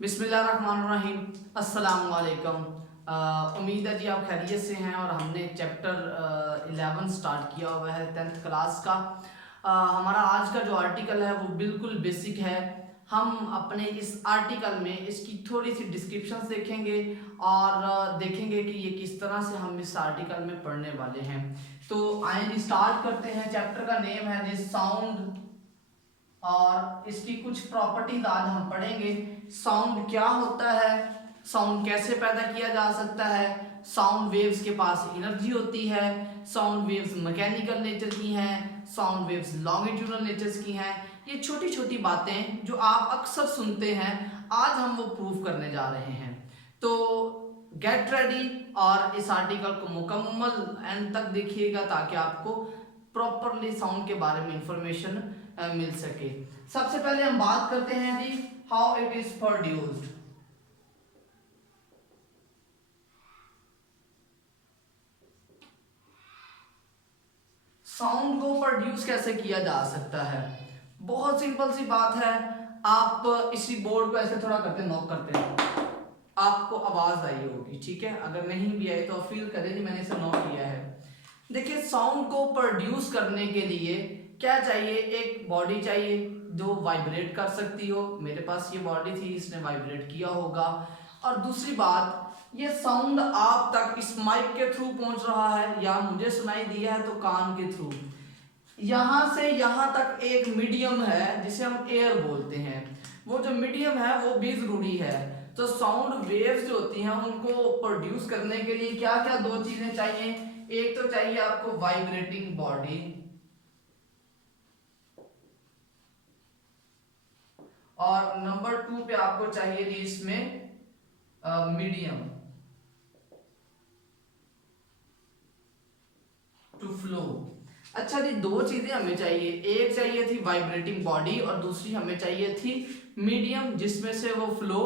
बिस्मिल्लाहिर्रहमानिर्रहीम। अस्सलाम वालेकुम। उम्मीद है जी आप खैरियत से हैं। और हमने चैप्टर 11 स्टार्ट किया हुआ है 10th क्लास का। हमारा आज का जो आर्टिकल है वो बिल्कुल बेसिक है। हम अपने इस आर्टिकल में इसकी थोड़ी सी डिस्क्रिप्शंस देखेंगे और देखेंगे कि ये किस तरह से हम इस आर्टिकल में पढ़ने वाले हैं। तो आइए जी स्टार्ट करते हैं। चैप्टर का नेम है जी साउंड और इसकी कुछ प्रॉपर्टीज आज हम पढ़ेंगे। साउंड क्या होता है, साउंड कैसे पैदा किया जा सकता है, साउंड वेव्स के पास एनर्जी होती है, साउंड वेव्स मैकेनिकल नेचर की हैं, साउंड वेव्स लॉन्गिट्यूडनल नेचर्स की हैं। ये छोटी छोटी बातें जो आप अक्सर सुनते हैं, आज हम वो प्रूव करने जा रहे हैं। तो गेट रेडी और इस आर्टिकल को मुकम्मल एंड तक देखिएगा ताकि आपको प्रॉपरली साउंड के बारे में इंफॉर्मेशन मिल सके। सबसे पहले हम बात करते हैं जी how it is produced. Sound को प्रोड्यूस कैसे किया जा सकता है, बहुत सिंपल सी बात है। आप इसी बोर्ड को ऐसे थोड़ा करते नॉक करते हैं, आपको आवाज आई होगी, ठीक है। अगर नहीं भी आई तो फील करें जी मैंने इसे नॉक किया है। देखिए साउंड को प्रोड्यूस करने के लिए क्या चाहिए, एक बॉडी चाहिए जो वाइब्रेट कर सकती हो। मेरे पास ये बॉडी थी, इसने वाइब्रेट किया होगा। और दूसरी बात, ये साउंड आप तक इस माइक के थ्रू पहुंच रहा है या मुझे सुनाई दिया है तो कान के थ्रू। यहां से यहां तक एक मीडियम है जिसे हम एयर बोलते हैं। वो जो मीडियम है वो भी जरूरी है। तो साउंड वेव्स जो होती हैं उनको प्रोड्यूस करने के लिए क्या क्या दो चीजें चाहिए। एक तो चाहिए आपको वाइब्रेटिंग बॉडी, और नंबर 2 पे आपको चाहिए जी इसमें मीडियम टू फ्लो। अच्छा जी, दो चीजें हमें चाहिए, एक चाहिए थी वाइब्रेटिंग बॉडी और दूसरी हमें चाहिए थी मीडियम जिसमें से वो फ्लो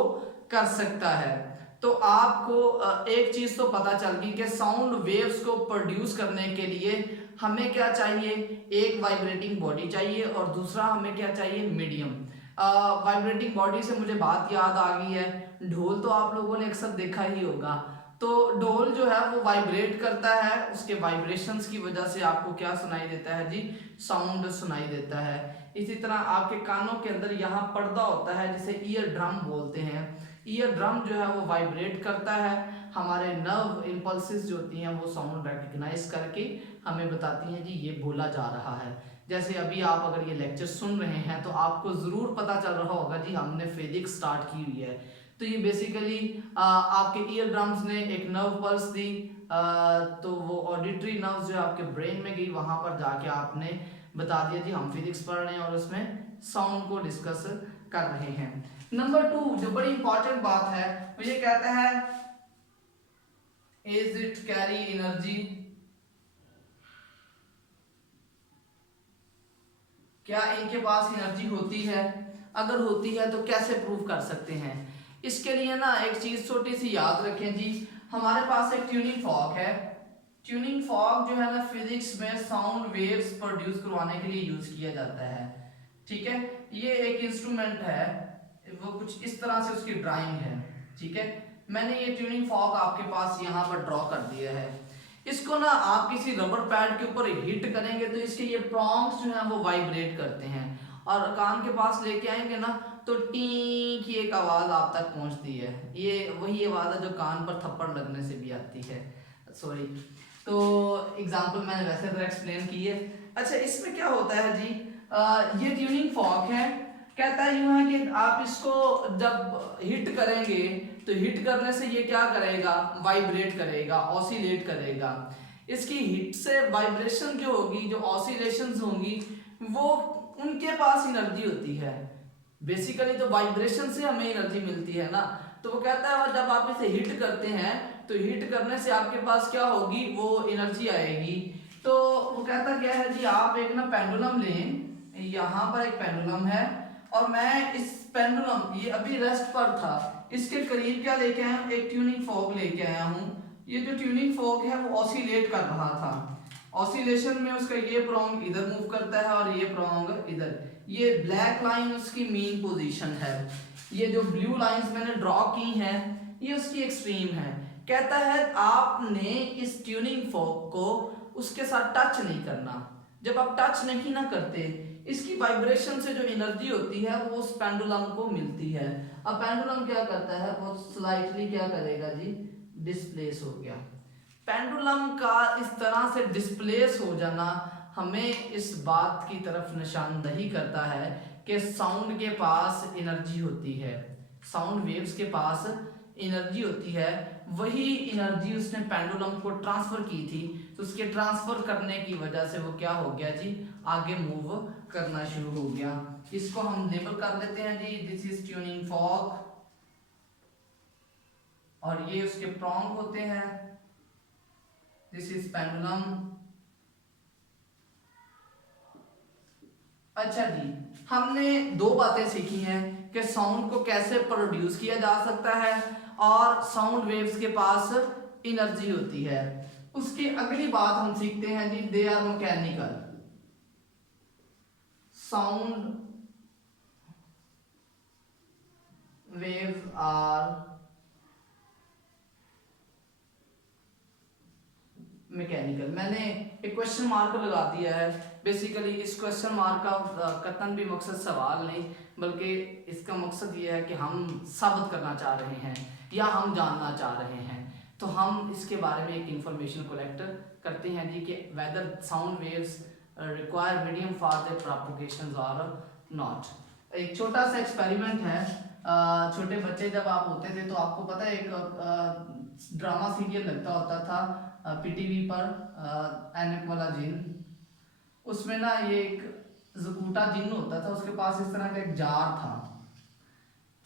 कर सकता है। तो आपको एक चीज तो पता चल गई कि साउंड वेव्स को प्रोड्यूस करने के लिए हमें क्या चाहिए, एक वाइब्रेटिंग बॉडी चाहिए और दूसरा हमें क्या चाहिए, मीडियम। वाइब्रेटिंग बॉडी से मुझे बात याद आ गई है, ढोल तो आप लोगों ने अक्सर देखा ही होगा। तो ढोल जो है वो वाइब्रेट करता है, उसके वाइब्रेशंस की वजह से आपको क्या सुनाई देता है जी, साउंड सुनाई देता है। इसी तरह आपके कानों के अंदर यहाँ पर्दा होता है जिसे ईयर ड्रम बोलते हैं। ईयर ड्रम जो है वो वाइब्रेट करता है, हमारे नर्व इम्पल्सेस जो होती हैं वो साउंड रिकग्नाइज करके हमें बताती हैं जी ये बोला जा रहा है। जैसे अभी आप अगर ये लेक्चर सुन रहे हैं तो आपको ज़रूर पता चल रहा होगा जी हमने फिजिक्स स्टार्ट की हुई है। तो ये बेसिकली आपके ईयर ड्रम्स ने एक नर्व पल्स दी, तो वो ऑडिटरी नर्व जो है आपके ब्रेन में गई, वहां पर जाके आपने बता दिया जी हम फिजिक्स पढ़ रहे हैं और उसमें साउंड को डिस्कस कर रहे हैं। नंबर 2 जो बड़ी इंपॉर्टेंट बात है वो ये कहता है इज इट कैरी एनर्जी, क्या इनके पास एनर्जी होती है, अगर होती है तो कैसे प्रूव कर सकते हैं। इसके लिए ना एक चीज छोटी सी याद रखें जी, हमारे पास एक ट्यूनिंग फॉर्क है। ट्यूनिंग फॉर्क जो है ना फिजिक्स में साउंड वेव्स प्रोड्यूस करवाने के लिए यूज किया जाता है, ठीक है। ये एक इंस्ट्रूमेंट है, वो कुछ इस तरह से उसकी ड्राइंग है, ठीक है। मैंने ये ट्यूनिंग फॉर्क आपके पास यहाँ पर ड्रॉ कर दिया है। इसको ना आप किसी रबर पैड के ऊपर हिट करेंगे तो इसके ये प्रॉन्ग्स जो हैं वो वाइब्रेट करते हैं, और कान के पास लेके आएंगे ना तो टी की एक आवाज आप तक पहुंचती है। ये वही आवाज है जो कान पर थप्पड़ लगने से भी आती है, सॉरी। तो एग्जांपल मैंने वैसे तो एक्सप्लेन की है। अच्छा इसमें क्या होता है जी, ये ट्यूनिंग फॉर्क है, कहता है यूं है कि आप इसको जब हिट करेंगे तो हिट करने से ये क्या करेगा, वाइब्रेट करेगा, ऑसिलेट करेगा। इसकी हिट से वाइब्रेशन जो होगी, जो ऑसिलेशंस होंगी, वो उनके पास एनर्जी होती है। बेसिकली तो वाइब्रेशन से हमें एनर्जी मिलती है ना। तो वो कहता है जब आप इसे हिट करते हैं तो हिट करने से आपके पास क्या होगी, वो एनर्जी आएगी। तो वो कहता क्या है जी, आप एक ना पेंडुलम लें, यहाँ पर एक पेंडुलम है और मैं इस पेंडुलम, ये अभी रेस्ट पर था, इसके करीब क्या लेके आया हूँ, एक ट्यूनिंग फॉर्क लेके आया हूँ। ये जो ट्यूनिंग फॉर्क है वो ऑसिलेट कर रहा था, ऑसिलेशन में उसका ये प्रोंग इधर मूव करता है और ये प्रोंग इधर। ये ब्लैक लाइन उसकी मीन पोजीशन है। ये जो ब्लू लाइंस मैंने ड्रॉ की हैं ये उसकी एक्सट्रीम है। कहता है आपने इस ट्यूनिंग फोक को उसके साथ टच नहीं करना। जब आप टच नहीं ना करते, इसकी वाइब्रेशन से जो एनर्जी होती है वो उस पेंडुलम को मिलती है। अब पेंडुलम क्या करता है, वो स्लाइटली क्या करेगा जी, डिस्प्लेस हो गया। पेंडुलम का इस तरह से डिस्प्लेस हो जाना हमें इस बात की तरफ निशानदही करता है कि साउंड के पास एनर्जी होती है, साउंड वेव्स के पास एनर्जी होती है। वही एनर्जी उसने पेंडुलम को ट्रांसफर की थी, तो उसके ट्रांसफर करने की वजह से वो क्या हो गया जी, आगे मूव करना शुरू हो गया। इसको हम लेबल कर देते हैं जी, दिस इज ट्यूनिंग फॉक, और ये उसके प्रॉन्ग होते हैं, दिस इज पेंडुलम। अच्छा जी, हमने दो बातें सीखी हैं कि साउंड को कैसे प्रोड्यूस किया जा सकता है और साउंड वेव्स के पास एनर्जी होती है। उसकी अगली बात हम सीखते हैं जी, they are mechanical. Sound waves are mechanical. मैंने एक क्वेश्चन मार्क लगा दिया है। बेसिकली इस क्वेश्चन मार्क का कतन भी मकसद सवाल नहीं, बल्कि इसका मकसद ये है कि हम साबित करना चाह रहे हैं या हम जानना चाह रहे हैं। तो हम इसके बारे में एक इंफॉर्मेशन कलेक्ट करते हैं जी कि whether sound waves require medium for the propagation और नॉट। एक छोटा सा एक्सपेरिमेंट है। छोटे बच्चे जब आप होते थे तो आपको पता है एक ड्रामा सीरियल लगता होता था पीटीवी पर, एनक वाला जिन। उसमें ना ये एक जकूटा जिन होता था, उसके पास इस तरह का एक जार था।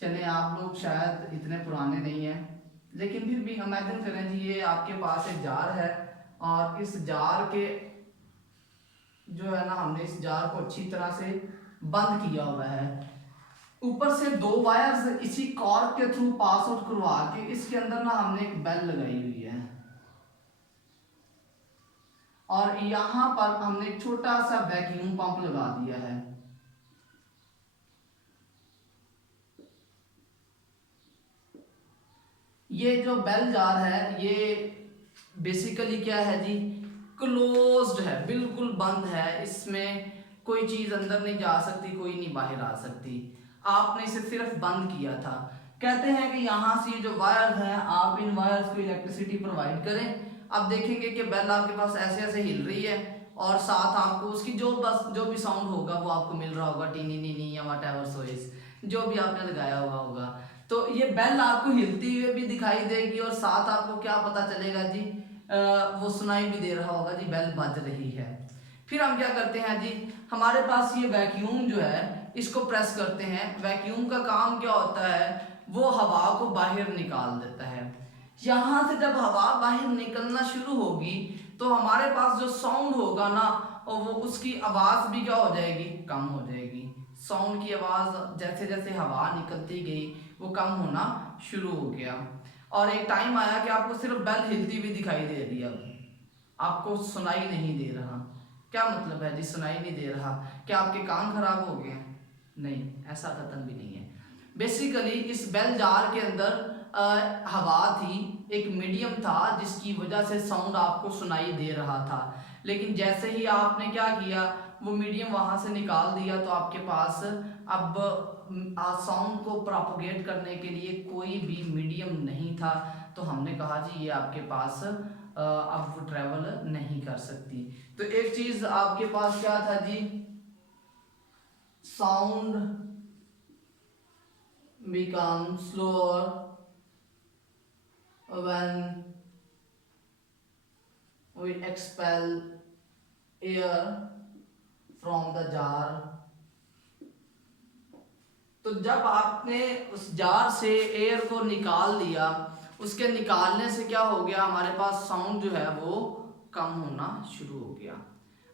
चले आप लोग शायद इतने पुराने नहीं हैं, लेकिन फिर भी इमेजिन करें जी, ये आपके पास एक जार है और इस जार के जो है ना, हमने इस जार को अच्छी तरह से बंद किया हुआ है। ऊपर से दो वायर्स इसी कॉर्क के थ्रू पास आउट करवा के इसके अंदर ना हमने एक बेल लगाई हुई है, और यहां पर हमने एक छोटा सा वैक्यूम पंप लगा दिया है। ये जो बेल जार है ये बेसिकली क्या है जी, क्लोज्ड है, बिल्कुल बंद है। इसमें कोई चीज अंदर नहीं जा सकती, कोई नहीं बाहर आ सकती। आपने इसे सिर्फ बंद किया था। कहते हैं कि यहाँ से जो वायर हैं, आप इन वायर्स को इलेक्ट्रिसिटी प्रोवाइड करें। अब देखेंगे कि बेल आपके पास ऐसे ऐसे हिल रही है और साथ आपको उसकी जो भी साउंड होगा वो आपको मिल रहा होगा, टीनी नीनी या वट एवर सोइस जो भी आपने लगाया हुआ होगा। तो ये बेल आपको हिलती हुई भी दिखाई देगी और साथ आपको क्या पता चलेगा जी, वो सुनाई भी दे रहा होगा जी, बेल बज रही है। फिर हम क्या करते हैं जी, हमारे पास ये वैक्यूम जो है इसको प्रेस करते हैं। वैक्यूम का काम क्या होता है, वो हवा को बाहर निकाल देता है। यहां से जब हवा बाहर निकलना शुरू होगी तो हमारे पास जो साउंड होगा ना, और वो उसकी आवाज भी क्या हो जाएगी, कम हो जाएगी। साउंड की आवाज जैसे जैसे हवा निकलती गई वो कम होना शुरू हो गया। और एक टाइम आया कि आपको सिर्फ बेल हिलती हुई दिखाई दे रही है, अब आपको सुनाई नहीं दे रहा। क्या मतलब है जी सुनाई नहीं दे रहा, क्या आपके कान खराब हो गए? नहीं, ऐसा कतन भी नहीं है। बेसिकली इस बेल जार के अंदर हवा थी, एक मीडियम था जिसकी वजह से साउंड आपको सुनाई दे रहा था। लेकिन जैसे ही आपने क्या किया, वो मीडियम वहां से निकाल दिया, तो आपके पास अब साउंड को प्रोपोगेट करने के लिए कोई भी मीडियम नहीं था। तो हमने कहा जी ये आपके पास अब वो ट्रेवल नहीं कर सकती। तो एक चीज आपके पास क्या था जी, sound become slower when we expel air from the jar। तो जब आपने उस जार से एयर को निकाल दिया, उसके निकालने से क्या हो गया, हमारे पास साउंड जो है वो कम होना शुरू हो गया।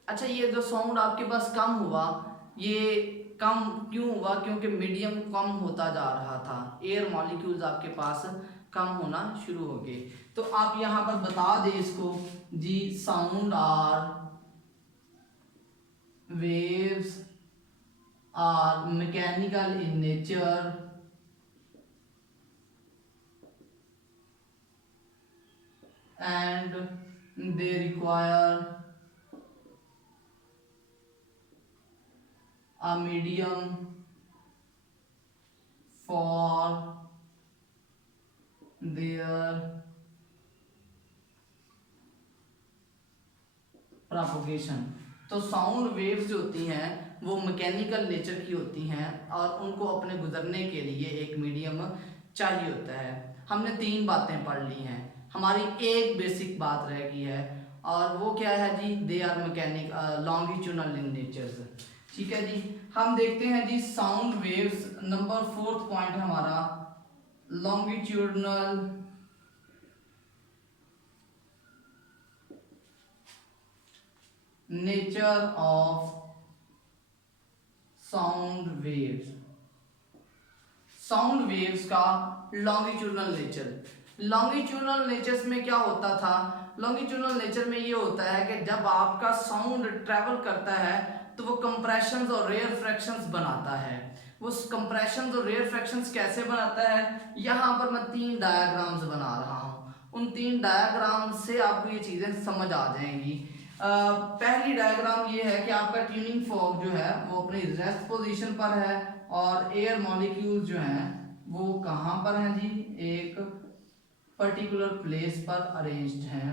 अच्छा, ये जो साउंड आपके पास कम हुआ, ये कम क्यों हुआ? क्योंकि मीडियम कम होता जा रहा था, एयर मॉलिक्यूल्स आपके पास कम होना शुरू हो गए। तो आप यहां पर बता दें इसको जी, sound are waves are mechanical in nature and they require a medium for their propagation. तो साउंड वेव्स जो होती हैं वो मैकेनिकल नेचर की होती हैं और उनको अपने गुजरने के लिए एक मीडियम चाहिए होता है। हमने 3 बातें पढ़ ली हैं, हमारी एक बेसिक बात रह गई है और वो क्या है जी, they are mechanic longitudinal in nature. ठीक है जी, हम देखते हैं जी sound waves. Number 4th point हमारा longitudinal nature of sound waves. Sound waves का लॉन्गिट्यूडनल नेचर। लॉन्गिट्यूडनल नेचर्स में क्या होता था, लॉन्गिट्यूडनल नेचर में ये होता है कि जब आपका साउंड ट्रेवल करता है तो वो कंप्रेशंस और रेयर फ्रैक्शंस बनाता है। वो कंप्रेशंस और रेयर फ्रैक्शंस कैसे बनाता है, यहाँ पर मैं 3 डायग्राम्स बना रहा हूँ। उन 3 डायग्राम से आपको ये चीज़ें समझ आ जाएंगी। पहली डायग्राम ये है कि आपका ट्यूनिंग फॉर्क जो है वो अपनी रेस्ट पोजीशन पर है और एयर मॉलिक्यूल जो हैं वो कहाँ पर हैं जी, एक पर्टिकुलर प्लेस पर अरेंज्ड हैं।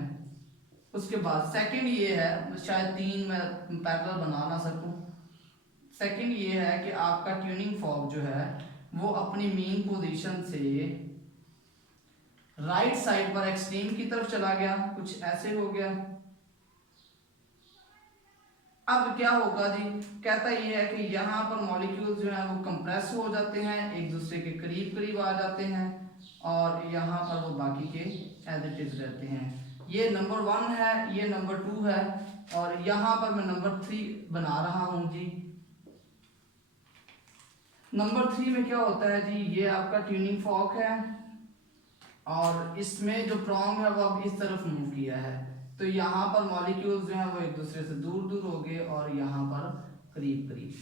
उसके बाद सेकंड ये है, शायद 3 मैं पैरेलल बना ना सकूं। सेकंड ये है कि आपका ट्यूनिंग फॉर्क जो है वो अपनी मेन पोजीशन से राइट साइड पर एक्सट्रीम की तरफ चला गया, कुछ ऐसे हो गया। अब क्या होगा जी, कहता ये है कि यहाँ पर मॉलिक्यूल्स जो है वो कंप्रेस हो जाते हैं, एक दूसरे के करीब करीब आ जाते हैं और यहाँ पर वो बाकी के एज इट इज रहते हैं। ये नंबर 1 है, ये नंबर 2 है और यहाँ पर मैं नंबर 3 बना रहा हूँ जी। नंबर 3 में क्या होता है जी, ये आपका ट्यूनिंग फॉर्क है और इसमें जो प्रॉन्ग है वो अब इस तरफ मूव किया है, तो यहाँ पर मॉलिक्यूल्स जो हैं वो एक दूसरे से दूर दूर हो गए और यहाँ पर करीब करीब।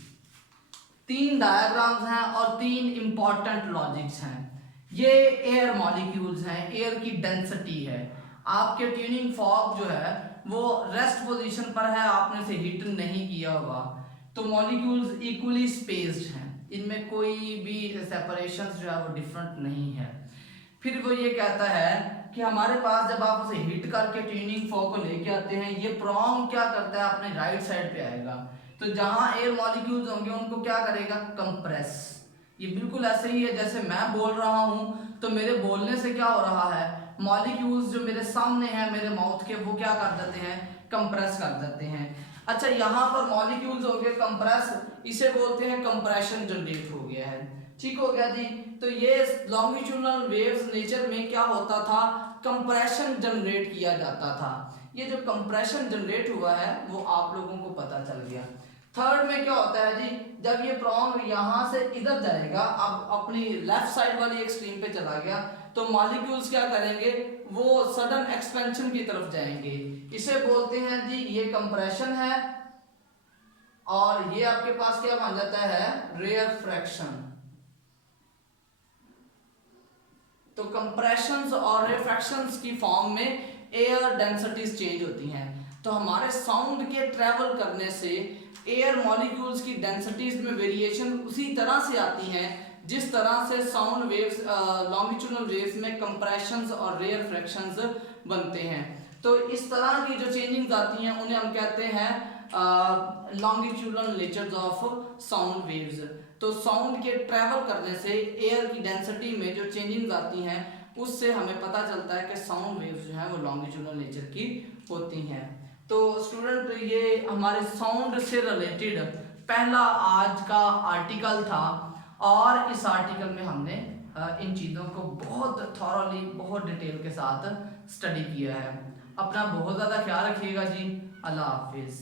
3 डायग्राम्स हैं और 3 इंपॉर्टेंट लॉजिक्स हैं। ये एयर मॉलिक्यूल्स हैं, एयर की डेंसिटी है। आपके ट्यूनिंग फॉर्क जो है वो रेस्ट पोजीशन पर है, आपने इसे हिट नहीं किया होगा, तो मॉलिक्यूल्स इक्वली स्पेस्ड हैं, इनमें कोई भी सेपरेशंस जो है वो डिफरेंट नहीं है। फिर वो ये कहता है कि हमारे पास जब आप उसे हिट करके ट्यूनिंग फॉर्क को लेके आते हैं, ये प्रॉन्ग क्या करता है, अपने राइट साइड पे आएगा, तो जहां एयर मॉलिक्यूल्स होंगे उनको क्या करेगा, कंप्रेस। ये बिल्कुल ऐसे ही है जैसे मैं बोल रहा हूं तो मेरे बोलने से क्या हो रहा है, मॉलिक्यूल्स जो मेरे सामने हैं मेरे माउथ के वो क्या कर देते हैं, कंप्रेस कर देते हैं। अच्छा, यहाँ पर मॉलिक्यूल्स हो गए कंप्रेस, इसे बोलते हैं कंप्रेशन जनरेट हो गया है। ठीक हो गया जी। तो ये लॉन्गिट्यूडनल वेव्स नेचर में क्या होता था, कंप्रेशन जनरेट किया जाता था। ये जो कंप्रेशन जनरेट हुआ है वो आप लोगों को पता चल गया। थर्ड में क्या होता है जी, जब ये प्रॉन्ग यहाँ से इधर जाएगा, अब अपनी लेफ्ट साइड वाली एक्सट्रीम पे चला गया, तो मॉलिक्यूल्स क्या करेंगे, वो सडन एक्सपेंशन की तरफ जाएंगे। इसे बोलते हैं जी, ये कंप्रेशन है और ये आपके पास क्या बन जाता है, रेयर फ्रैक्शन। तो कंप्रेशंस और रिफ्रैक्शंस की फॉर्म में एयर डेंसिटीज चेंज होती हैं। तो हमारे साउंड के ट्रेवल करने से एयर मॉलिक्यूल्स की डेंसिटीज में वेरिएशन उसी तरह से आती हैं जिस तरह से साउंड वेव्स लॉन्गिट्यूडनल वेव्स में कंप्रेशंस और रेयर फ्रैक्शंस बनते हैं। तो इस तरह की जो चेंजिंग्स आती हैं उन्हें हम कहते हैं longitudinal natures of sound waves. तो साउंड के ट्रैवल करने से एयर की डेंसिटी में जो चेंजिंग्स आती हैं उससे हमें पता चलता है कि साउंड वेव्स जो हैं वो लॉन्गिट्यूडनल नेचर की होती हैं। तो स्टूडेंट, ये हमारे साउंड से रिलेटेड पहला आज का आर्टिकल था और इस आर्टिकल में हमने इन चीज़ों को बहुत थॉरली, बहुत डिटेल के साथ स्टडी किया है। अपना बहुत ज़्यादा ख्याल रखिएगा जी। अल्लाह हाफिज़।